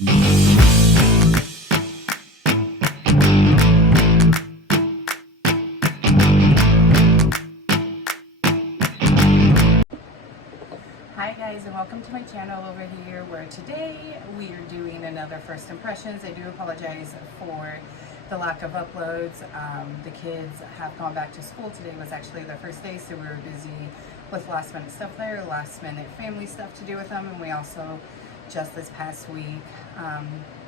Hi guys, and welcome to my channel over here, where today we are doing another first impressions. I do apologize for the lack of uploads. The kids have gone back to school. Today was actually their first day, so we were busy with last minute stuff there, last minute family stuff to do with them, and we also just this past week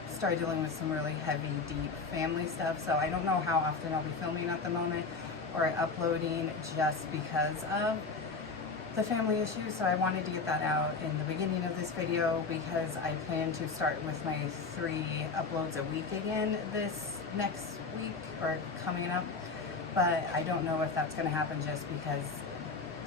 started dealing with some really heavy, deep family stuff. So I don't know how often I'll be filming at the moment or uploading, just because of the family issues. So I wanted to get that out in the beginning of this video, because I plan to start with my 3 uploads a week again this next week or coming up, but I don't know if that's going to happen, just because,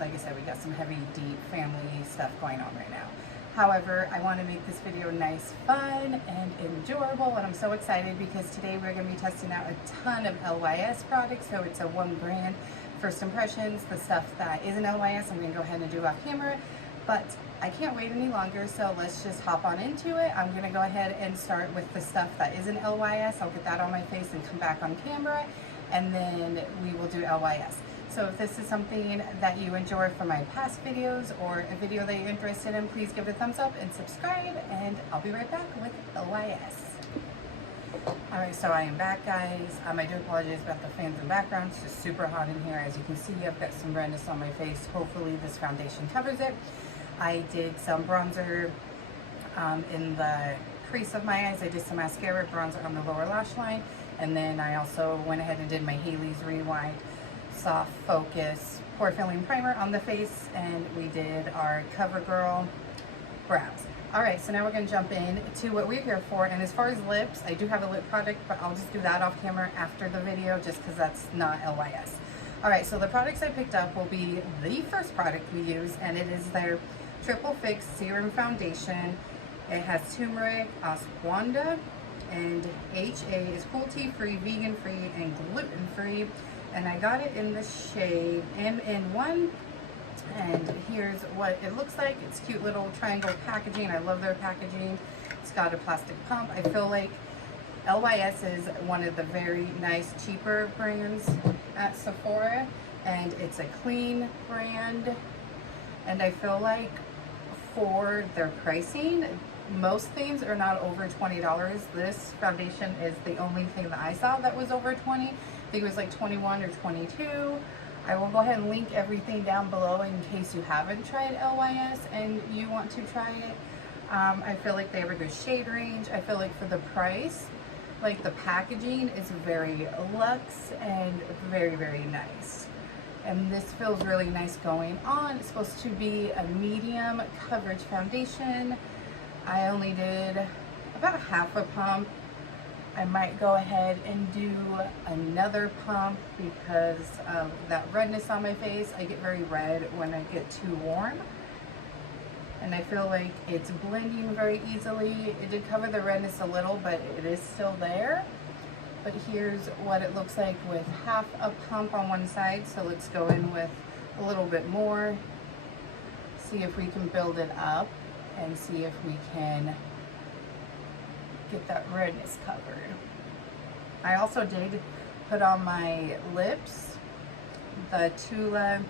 like I said, we got some heavy, deep family stuff going on right now. However, I want to make this video nice, fun, and enjoyable, and I'm so excited because today we're going to be testing out a ton of LYS products. So it's a 1 brand first impressions. The stuff that isn't LYS, I'm going to go ahead and do off camera, but I can't wait any longer, so let's just hop on into it. I'm going to go ahead and start with the stuff that isn't LYS. I'll get that on my face and come back on camera, and then we will do LYS. So if this is something that you enjoy from my past videos, or a video that you're interested in, please give it a thumbs up and subscribe, and I'll be right back with LYS. Alright, so I am back, guys. I do apologize about the fans in the background. It's just super hot in here. As you can see, I've got some redness on my face. Hopefully this foundation covers it. I did some bronzer in the crease of my eyes. I did some mascara, bronzer on the lower lash line, and then I also went ahead and did my Haley's Rewind Soft Focus Pore Filling Primer on the face, and we did our CoverGirl brows. Alright, so now we're going to jump in to what we're here for. And as far as lips, I do have a lip product, but I'll just do that off camera after the video, just because that's not LYS. Alright, so the products I picked up will be the first product we use, and it is their Triple Fix Serum Foundation. It has turmeric, ashwagandha, and HA is cruelty-free, vegan-free, and gluten-free. And I got it in the shade MN1. And here's what it looks like. It's cute little triangle packaging. I love their packaging. It's got a plastic pump. I feel like LYS is one of the very nice, cheaper brands at Sephora, and it's a clean brand. And I feel like for their pricing, most things are not over $20. This foundation is the only thing that I saw that was over 20. I think it was like 21 or 22. I will go ahead and link everything down below in case you haven't tried LYS and you want to try it. I feel like they have a good shade range. I feel like for the price, like the packaging is very luxe and very, very nice. And this feels really nice going on. It's supposed to be a medium coverage foundation. I only did about half a pump. I might go ahead and do another pump because of that redness on my face. I get very red when I get too warm, and I feel like it's blending very easily. It did cover the redness a little, but it is still there. But here's what it looks like with half a pump on one side. So let's go in with a little bit more, see if we can build it up, and see if we can get that redness covered. I also did put on my lips the Tula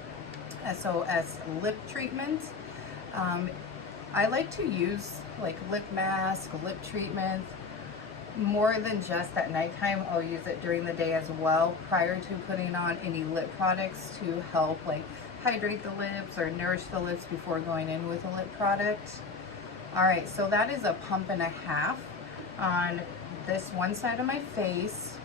SOS lip treatment. I like to use like lip mask, lip treatment more than just at nighttime. I'll use it during the day as well, prior to putting on any lip products, to help like hydrate the lips or nourish the lips before going in with a lip product. Alright, so that is a pump and a half on this one side of my face.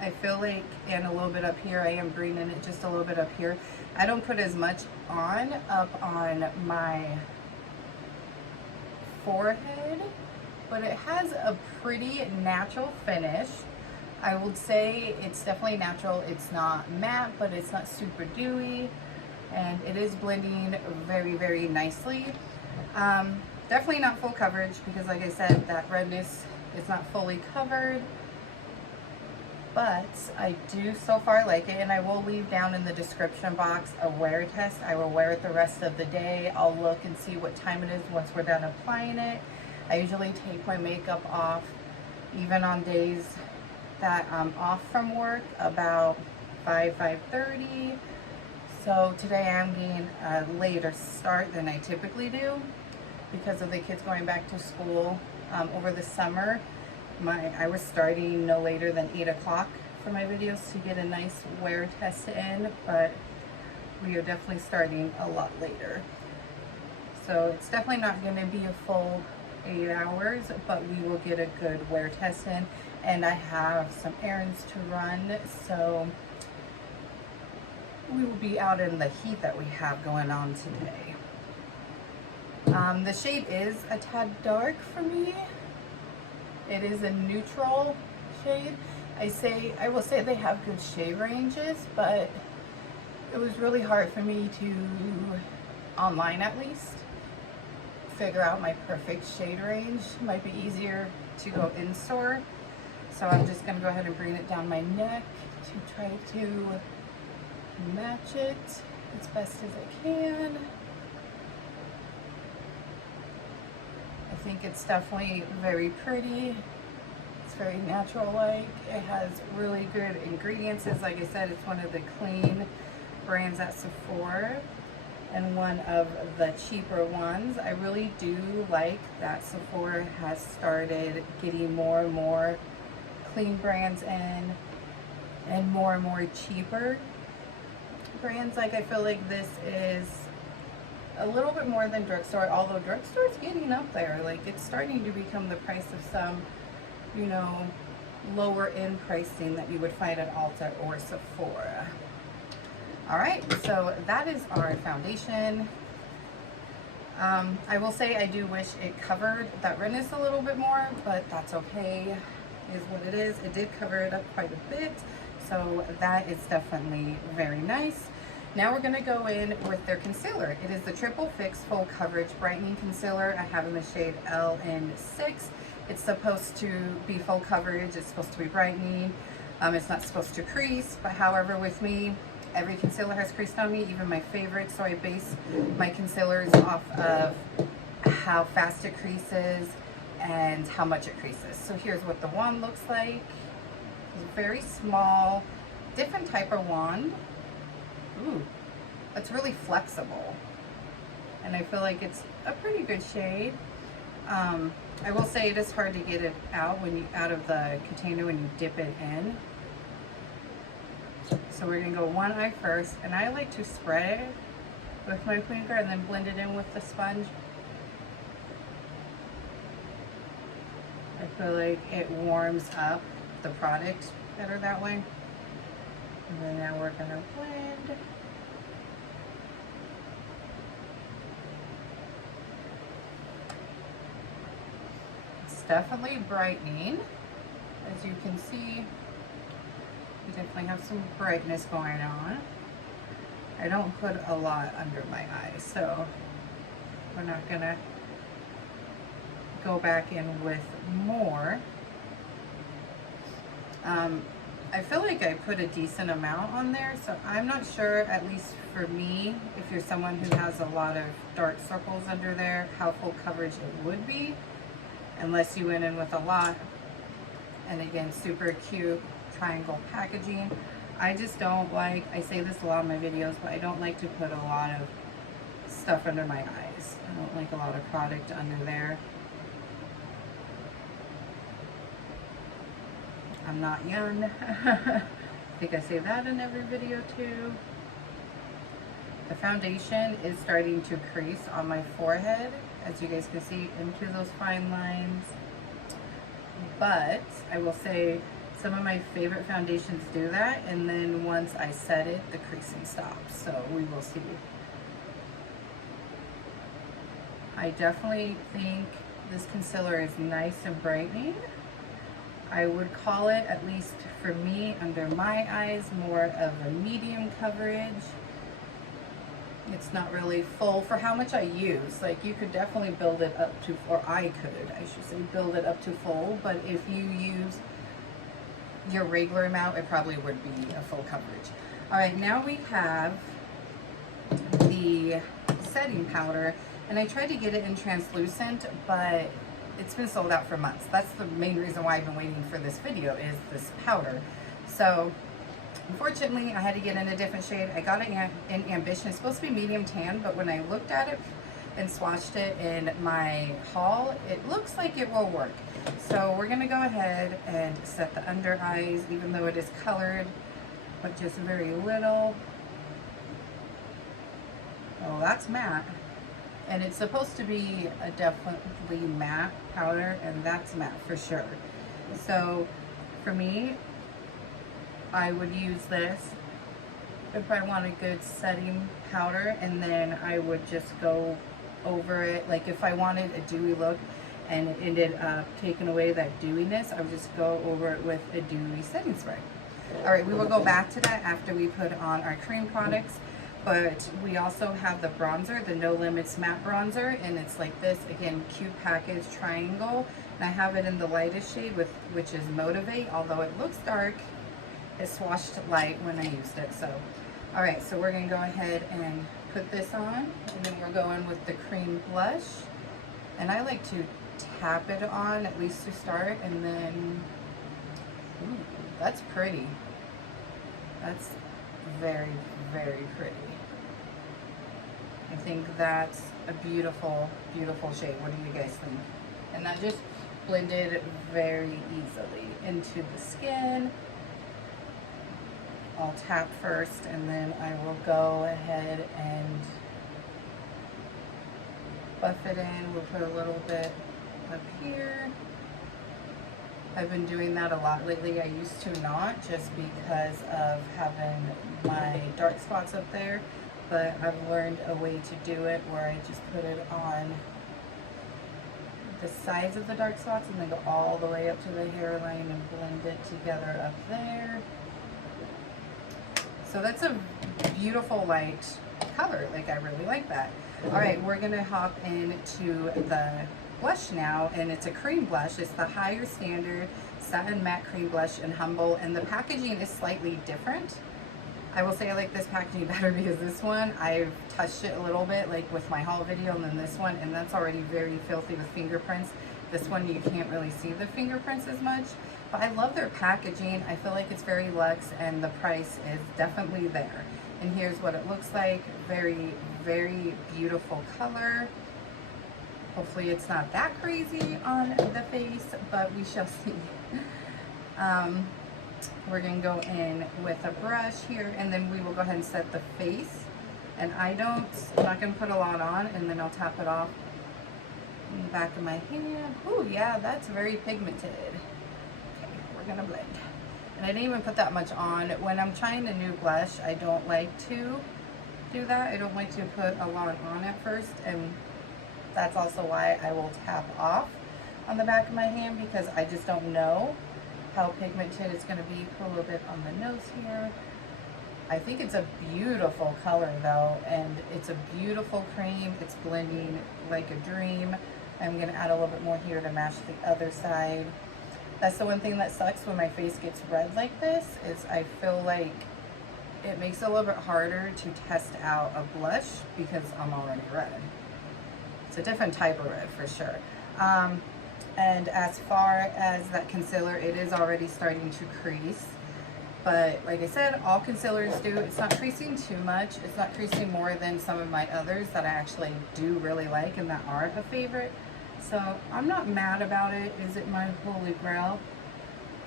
I feel like, and a little bit up here, I am greening it just a little bit up here. I don't put as much on up on my forehead, but it has a pretty natural finish. I would say it's definitely natural. It's not matte, but it's not super dewy, and it is blending very, very nicely. Definitely not full coverage, because like I said, that redness is not fully covered, but I do so far like it, and I will leave down in the description box a wear test. I will wear it the rest of the day. I'll look and see what time it is once we're done applying it. I usually take my makeup off even on days that I'm off from work about 5:30. So today I'm getting a later start than I typically do because of the kids going back to school over the summer. I was starting no later than 8 o'clock for my videos to get a nice wear test in, but we are definitely starting a lot later. So it's definitely not going to be a full 8 hours, but we will get a good wear test in. And I have some errands to run, so we will be out in the heat that we have going on today. The shade is a tad dark for me. It is a neutral shade. I will say they have good shade ranges, but it was really hard for me to, online at least, figure out my perfect shade range. It might be easier to go in store. So I'm just gonna go ahead and bring it down my neck to try to match it as best as I can. I think it's definitely very pretty. It's very natural-like. It has really good ingredients. Like I said, it's one of the clean brands at Sephora and one of the cheaper ones. I really do like that Sephora has started getting more and more clean brands in and more cheaper brands. Like, I feel like this is a little bit more than drugstore, although drugstore's getting up there. Like, it's starting to become the price of some, you know, lower end pricing that you would find at Ulta or Sephora. All right, so that is our foundation. I will say I do wish it covered that redness a little bit more, but that's okay, is what it is. It did cover it up quite a bit, so that is definitely very nice. Now we're gonna go in with their concealer. It is the Triple Fix Full Coverage Brightening Concealer. I have in the shade LN6. It's supposed to be full coverage. It's supposed to be brightening. It's not supposed to crease, but however, with me, every concealer has creased on me, even my favorite, so I base my concealers off of how fast it creases and how much it creases. So here's what the wand looks like. It's a very small, different type of wand. Ooh, it's really flexible, and I feel like it's a pretty good shade. I will say it is hard to get it out out of the container when you dip it in. So we're gonna go one eye first, and I like to spread it with my finger and then blend it in with the sponge. I feel like it warms up the product better that way. And then now we're gonna blend. It's definitely brightening, as you can see. We definitely have some brightness going on. I don't put a lot under my eyes, so we're not gonna go back in with more. I feel like I put a decent amount on there, so I'm not sure, at least for me, if you're someone who has a lot of dark circles under there, how full coverage it would be, unless you went in with a lot. And again, super cute triangle packaging. I just don't like, I say this a lot in my videos, but I don't like to put a lot of stuff under my eyes. I don't like a lot of product under there. I'm not young. I think I say that in every video too. The foundation is starting to crease on my forehead, as you guys can see, into those fine lines. But I will say some of my favorite foundations do that, and then once I set it, the creasing stops. So we will see. I definitely think this concealer is nice and brightening. I would call it, at least for me, under my eyes, more of a medium coverage. It's not really full for how much I use. Like, you could definitely build it up to, or I should say, build it up to full, but if you use your regular amount, it probably would be a full coverage. All right, now we have the setting powder, and I tried to get it in translucent, but it's been sold out for months. That's the main reason why I've been waiting for this video, is this powder. So unfortunately, I had to get in a different shade. I got it in Ambition. It's supposed to be medium tan, but when I looked at it and swatched it in my haul, it looks like it will work. So we're gonna go ahead and set the under eyes, even though it is colored, but just very little. Oh, that's matte. And it's supposed to be a definitely matte powder, and that's matte for sure. So for me, I would use this if I want a good setting powder, and then I would just go over it. Like if I wanted a dewy look and it ended up taking away that dewiness, I would just go over it with a dewy setting spray. All right, we will go back to that after we put on our cream products. But we also have the bronzer, the No Limits matte bronzer, and it's like this, again, cute package triangle. And I have it in the lightest shade, which is Motivate, although it looks dark. It swatched light when I used it. So, all right, so we're gonna go ahead and put this on, and then we're going with the cream blush. And I like to tap it on, at least to start, and then, ooh, that's pretty. That's very, very pretty. I think that's a beautiful, beautiful shade. What do you guys think? And that just blended very easily into the skin. I'll tap first, and then I will go ahead and buff it in. We'll put a little bit up here. I've been doing that a lot lately. I used to not, just because of having my dark spots up there, but I've learned a way to do it where I just put it on the sides of the dark spots and then go all the way up to the hairline and blend it together up there. So that's a beautiful light color. Like, I really like that. All right, we're gonna hop into the blush now, and it's a cream blush. It's the Higher Standard Satin Matte Cream Blush in Humble, and the packaging is slightly different. I will say I like this packaging better because this one, I've touched it a little bit, like with my haul video, and then this one, and that's already very filthy with fingerprints. This one, you can't really see the fingerprints as much, but I love their packaging. I feel like it's very luxe, and the price is definitely there. And here's what it looks like. Very, very beautiful color. Hopefully it's not that crazy on the face, but we shall see. We're gonna go in with a brush here, and then we will go ahead and set the face. And I'm not gonna put a lot on, and then I'll tap it off in the back of my hand. Ooh, yeah, that's very pigmented. Okay, we're gonna blend. And I didn't even put that much on. When I'm trying a new blush, I don't like to do that. I don't like to put a lot on at first, and that's also why I will tap off on the back of my hand, because I just don't know how pigmented it's going to be. Put a little bit on the nose here. I think it's a beautiful color though, and it's a beautiful cream. It's blending like a dream. I'm going to add a little bit more here to match the other side. That's the one thing that sucks when my face gets red like this, is I feel like it makes it a little bit harder to test out a blush because I'm already red. It's a different type of red for sure. And as far as that concealer, it is already starting to crease. But like I said, all concealers do. It's not creasing too much. It's not creasing more than some of my others that I actually do really like and that are a favorite. So I'm not mad about it. Is it my holy grail?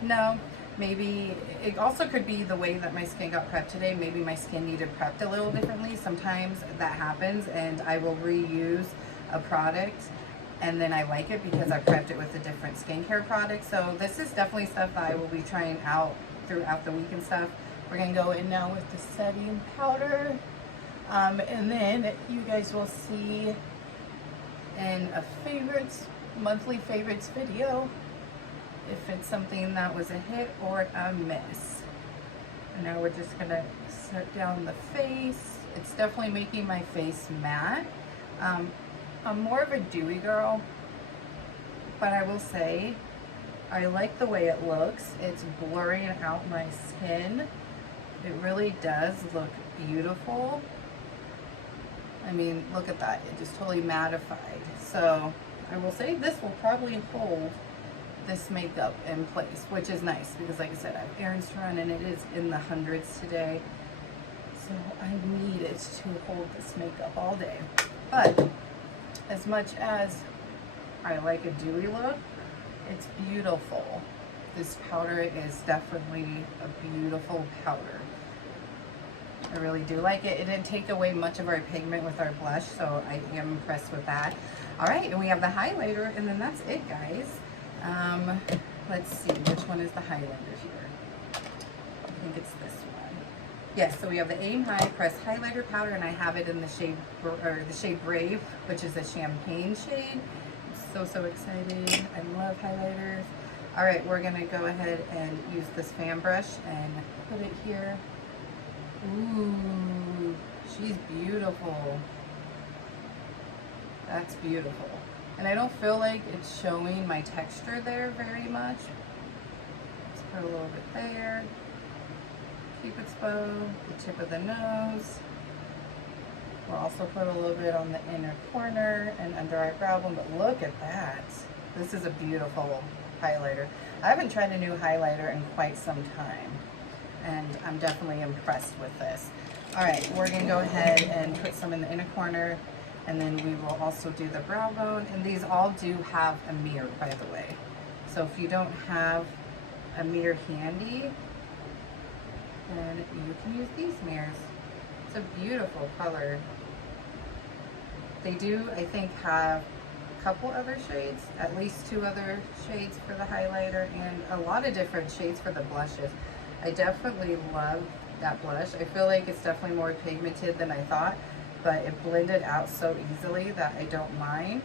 No. Maybe it also could be the way that my skin got prepped today. Maybe my skin needed prepped a little differently. Sometimes that happens, and I will reuse a product and then I like it because I prepped it with a different skincare product. So this is definitely stuff that I will be trying out throughout the week and stuff. We're gonna go in now with the setting powder, and then you guys will see in a monthly favorites video if it's something that was a hit or a miss. And now we're just gonna set down the face. It's definitely making my face matte. I'm more of a dewy girl, but I will say I like the way it looks. It's blurring out my skin. It really does look beautiful. I mean, look at that. It just totally mattified. So I will say this will probably hold this makeup in place, which is nice because like I said, I have errands to run and it is in the hundreds today. So I need it to hold this makeup all day. But as much as I like a dewy look, it's beautiful. This powder is definitely a beautiful powder. I really do like it. It didn't take away much of our pigment with our blush, so I am impressed with that. All right, and we have the highlighter, and then that's it, guys. Let's see, which one is the highlighter here? I think it's this one. Yes, so we have the Aim High Press Highlighter Powder, and I have it in the shade Brave, which is a champagne shade. I'm so excited. I love highlighters. All right, we're gonna go ahead and use this fan brush and put it here. Ooh, she's beautiful. That's beautiful. And I don't feel like it's showing my texture there very much. Let's put a little bit there. Keep exposed, the tip of the nose. We'll also put a little bit on the inner corner and under our brow bone, but look at that. This is a beautiful highlighter. I haven't tried a new highlighter in quite some time, and I'm definitely impressed with this. All right, we're gonna go ahead and put some in the inner corner, and then we will also do the brow bone. And these all do have a mirror, by the way. So if you don't have a mirror handy, then you can use these mirrors. It's a beautiful color. They do, I think, have a couple other shades, at least 2 other shades for the highlighter, and a lot of different shades for the blushes. I definitely love that blush. I feel like it's definitely more pigmented than I thought, but it blended out so easily that I don't mind.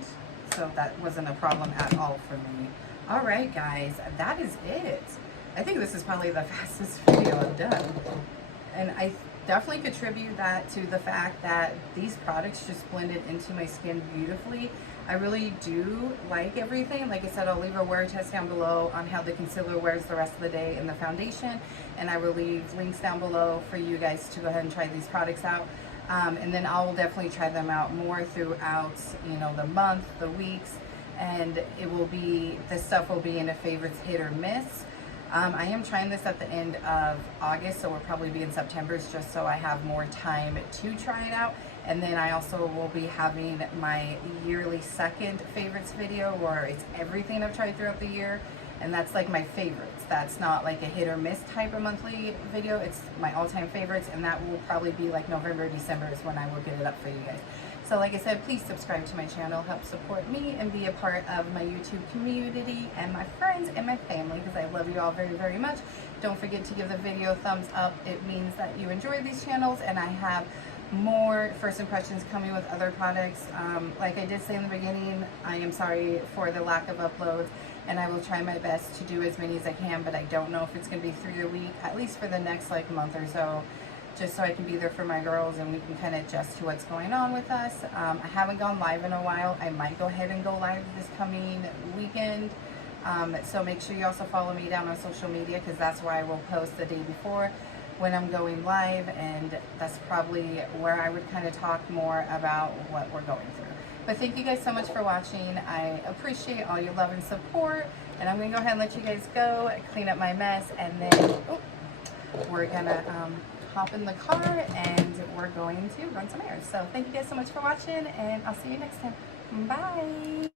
So that wasn't a problem at all for me. All right, guys, that is it. I think this is probably the fastest video I've done. And I definitely contribute that to the fact that these products just blended into my skin beautifully. I really do like everything. Like I said, I'll leave a wear test down below on how the concealer wears the rest of the day and the foundation. And I will leave links down below for you guys to go ahead and try these products out. And then I will definitely try them out more throughout, you know, the month, the weeks, and it will be, this stuff will be in a favorites hit or miss. I am trying this at the end of August, so we'll probably be in September, just so I have more time to try it out. And then I also will be having my yearly second favorites video, where it's everything I've tried throughout the year, and that's like my favorites. That's not like a hit or miss type of monthly video. It's my all-time favorites, and that will probably be like November, December is when I will get it up for you guys. So like I said, please subscribe to my channel, help support me, and be a part of my YouTube community and my friends and my family, because I love you all very, very much. Don't forget to give the video a thumbs up. It means that you enjoy these channels, and I have more first impressions coming with other products. Like I did say in the beginning, I am sorry for the lack of uploads, and I will try my best to do as many as I can, but I don't know if it's going to be 3 a week, at least for the next like month or so, just so I can be there for my girls and we can kind of adjust to what's going on with us. I haven't gone live in a while. I might go ahead and go live this coming weekend. So make sure you also follow me down on social media, because that's where I will post the day before when I'm going live, and that's probably where I would kind of talk more about what we're going through. But thank you guys so much for watching. I appreciate all your love and support, and I'm gonna go ahead and let you guys go, clean up my mess, and then we're gonna hop in the car and we're going to run some errands. So thank you guys so much for watching, and I'll see you next time. Bye.